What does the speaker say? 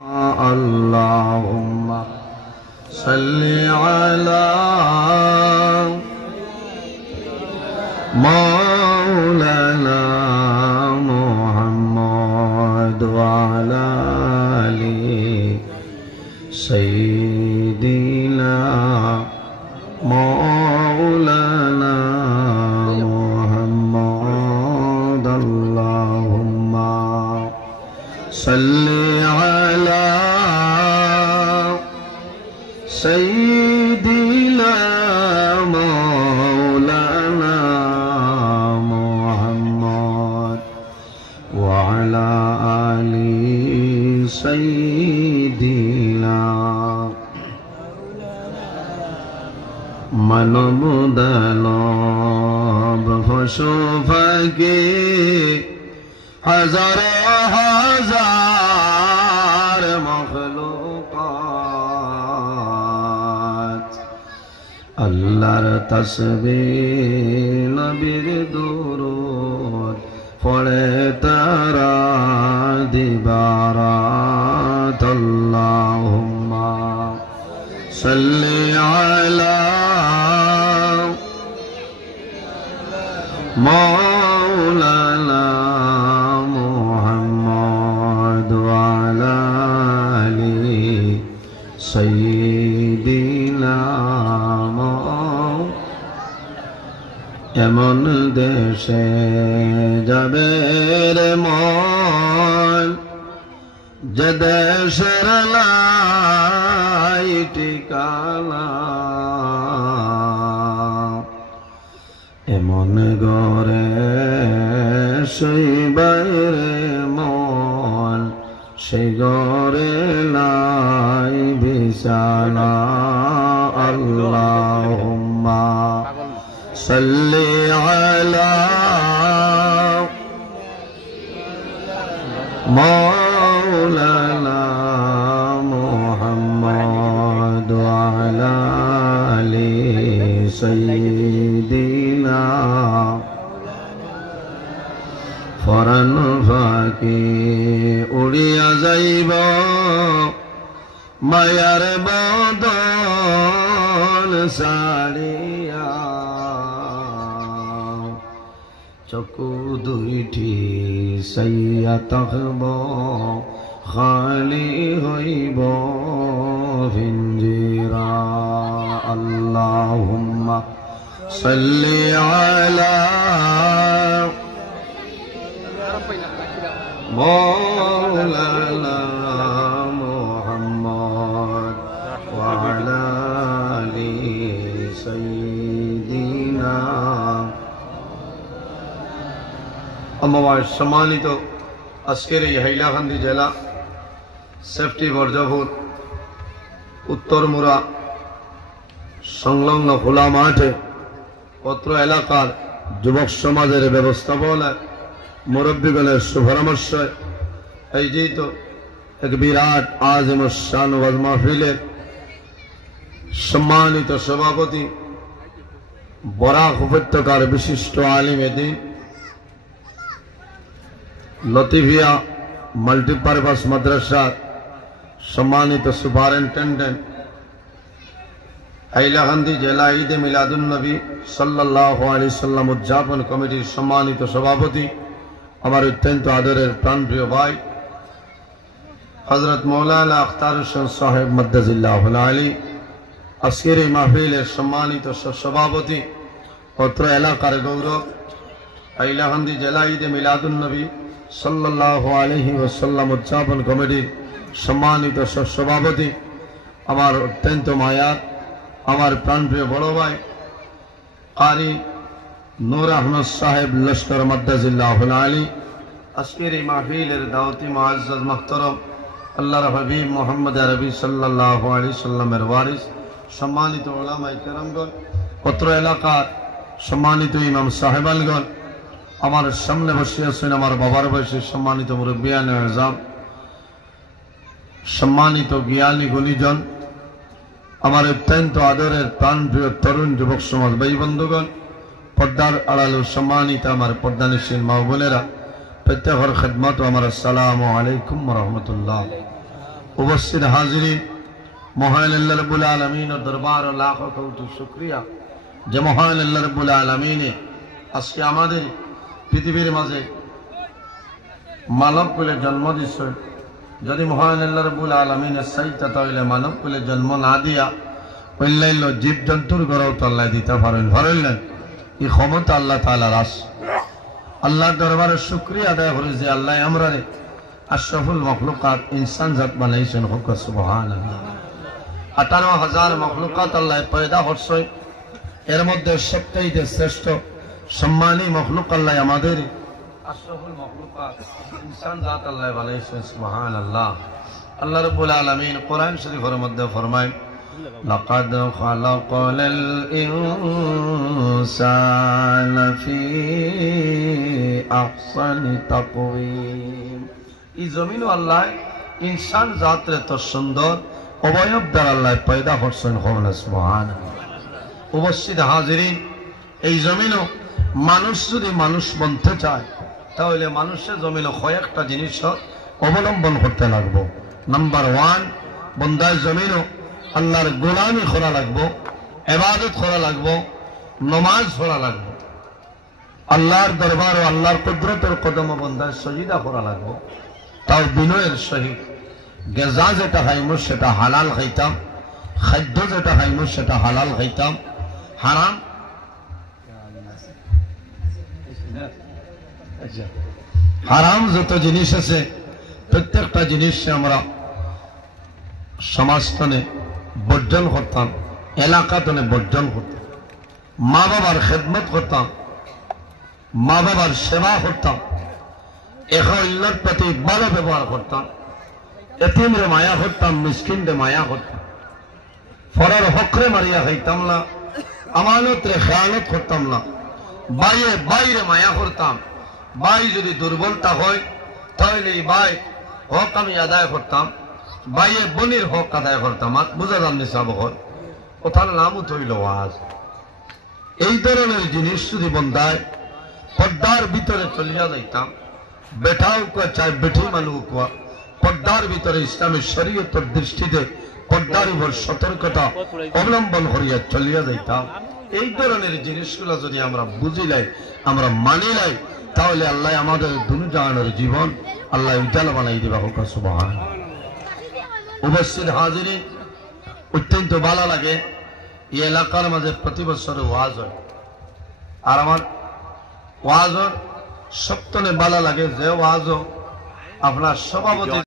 اللهم صل على مولانا محمد وعلى آل سيدنا مولانا محمد اللهم صل على سيدنا مولانا محمد وعلى آل سيدنا মানব দানব পশু পাখি হাজার হাজার মখলুকাত আল্লাহর তাসবিহ নবীর দুরূদ পড়ে তারা দিবারাত আল্লাহুম্মা সাল্লি আলা مولانا محمد وعلى آل سيدنا এমন দেশে যাবে রে মন যে দেশের লাই ঠিকানা এমন গরে শৈবারে মন সে গরে নাই বিছানা আল্লাহুম্মা সাল্লি আলা মাওলানা মুহাম্মদ ওয়া আলা আলি সাইয়্যিদিনা ফরান ফাঁকি উড়িয়া যাইব মায়ার বদন সারিয়া চকু দুইটি সাইয়া তখব খালি হইব ভিঞ্জিরা আল্লাহুম্মা সাল্লি আলা مولانا محمد وعلى آل سيدنا আমার সম্মানিত আজকের এই হাইলাকান্দি জেলা সেফটি বর্জপুর উত্তর মুরা সংলগ্ন খোলা মাঠে পত্র এলাকার যুবক সমাজের ব্যবস্থাপনা মুরব্বীগণের সুপরামর্শ এই যেহেতু এক বিরাট আযম শান ওয়াজ মাহফিলের সম্মানিত সভাপতি বরাক উপত্যকার বিশিষ্ট আলিম দ্বীন লতিফিয়া মাল্টিপারপাস মাদ্রাসার সম্মানিত সুপারিনটেন্ডেন্ট হাইলাকান্দি জেলা ঈদে মিলাদুন নবী সাল্লাল্লাহু আলাইহি সাল্লাম উদযাপন কমিটির সম্মানিত সভাপতি আমার অত্যন্ত আদরের প্রাণপ্রিয় ভাই হযরত মাওলানা আখতার হোসেন সাহেব মাদ্দাজিল্লাহুল আলী আজকের এই মাহফিলের সম্মানিত সভাপতি অত্র এলাকার গৌরব হাইলাকান্দি জেলা ঈদে মিলাদুন নবী সাল্লাল্লাহু আলাইহি ওয়াসাল্লাম উদযাপন কমিটির সম্মানিত সভাপতি আমার অত্যন্ত মায়ার আমার প্রাণপ্রিয় বড় ভাই কারি নূর আহমদ সাহেব লস্কর মাদ্দাজিল্লাহুল আলী আজকের এই মাহফিলের দাওয়াতি মুআজ্জাজ মুহতারাম আল্লাহর হাবিব মুহাম্মদ আরবি সাল্লাল্লাহু আলাইহি সাল্লামের ওয়ারিস সম্মানিত উলামায়ে কেরামগণ পত্র এলাকার সম্মানিত ইমাম সাহেবানগণ আমার সামনে বসে আছেন আমার বাবার বয়সী সম্মানিত মুরব্বিয়ানে আযম সম্মানিত জ্ঞানী গুণীজন আমার অত্যন্ত আদরের প্রাণপ্রিয় তরুণ যুবক সমাজ ভাই বন্ধুগণ পর্দার আড়ালো সম্মানিত আমার পর্দানিশীল মা বোনেরা প্রত্যেকের খিদমত আমার আসসালামু আলাইকুম ওয়া রাহমাতুল্লাহ। উপস্থিত হাজিরিন, মহান আল্লাহ রাব্বুল আলামিনের দরবার লাখ কোটি শুকরিয়া যে মহান আল্লাহ রাব্বুল আলামিনে আজকে আমাদের পৃথিবীর মাঝে মানব কুলে জন্ম দিছে। যদি মহান আল্লাহ রাব্বুল আলামিনের চাইতা তাহলে মানব কুলে জন্ম না দিয়া অন্যান্য জীব জন্তুর গড়াও তো আল্লাহ দিতে পারেন না। এই ক্ষমতা আল্লাহ তাআলার আছে। আল্লাহর দরবারে শুকরিয়া আদায় করে যে আল্লাহ আমরা আশরাফুল মখলুকাত ইনসান জাত বানাইছেন। হোক সুবহানাল্লাহ। 58,000 মখলুকাত আল্লাহ পয়দা করছে, এর মধ্যে সবচেয়ে শ্রেষ্ঠ সম্মানী মখলুক আল্লাহ আমাদের আশরাফুল মখলুকাত ইনসান জাত আল্লাহ বানাইছেন। সুবহানাল্লাহ। আল্লাহ রাব্বুল আলামিন কোরআন শরীফের মধ্যে ফরমায়, লাকাদ খালাকাল ইনসানা ফি আহসানি তাকওয়িম। এই জমিন আল্লাহ ইনসান জাতরে তো সুন্দর অবয়ব দ্বারা আল্লাহ পয়দা করছেন। সুবহানাল্লাহ। উপস্থিত হাজিরিন, এই জমিনও মানুষ যদি মানুষ বনতে চায় তাহলে মানুষের জমিনও কয়েকটা জিনিস অবলম্বন করতে লাগবো। নাম্বার 1, বন্দার জমিনও আল্লাহর গোলামি করা লাগবো, ইবাদত করা লাগবো, নমাজ পড়া লাগবো, আল্লাহর দরবার ও আল্লাহর কুদরতের কদম বন্দার সজিদা করা লাগবো। তাও বিনয়ের সহিত গেজা যেটা খাইমু সেটা হালাল খাইতাম, খাদ্য যেটা খাইমু সেটা হালাল খাইতাম। হারাম হারাম যত জিনিস আছে প্রত্যেকটা জিনিস আমরা সমাজতনে বর্জন করতাম, এলাকাতনে বর্জন করতাম, মা বাবার খেদমত করতাম, মা বাবার সেবা করতাম, এখর প্রতি ভালো ব্যবহার করতাম, এতিমরে মায়া করতাম, মিসকিনরে মায়া করতাম, ফরার হকরে মারিয়া খাইতাম না, আমানতরে খেয়ানত করতাম না, বাইরে বাইরে মায়া করতাম। ভাই যদি দুর্বলতা হয় তাহলে এই ভাই হক আমি আদায় করতাম, ভাইয়ে বোনের হক আদায় করতাম। বুঝা যান নিসাব ওথার নামও তৈল ওয়াজ। এই ধরনের জিনিস যদি বন্ধায় পর্দার ভিতরে চলিয়া যাইতাম, বেটাও কুয়া চাই বেঠি মানুষ কুয়া পর্দার ভিতরে ইসলামের শরীয়তের দৃষ্টিতে পর্দার উপর সতর্কতা অবলম্বন করিয়া চলিয়া যাইতাম। এই ধরনের জিনিসগুলো যদি আমরা বুঝিলাই, আমরা মানিলাই, তাহলে আল্লাহ আমাদের দুনিয়ার জীবন আল্লাহ উজ্জ্বল বানাই দিবা। হোক সুবহানাল্লাহ। উপস্থিত হাজিরিন, অত্যন্ত ভালো লাগে এই এলাকার মাঝে প্রতি বছর ওয়াজ হয়। আর আমার ওয়াজর সপ্তনে ভালো লাগে যে ওয়াজ আপনার সভাপতি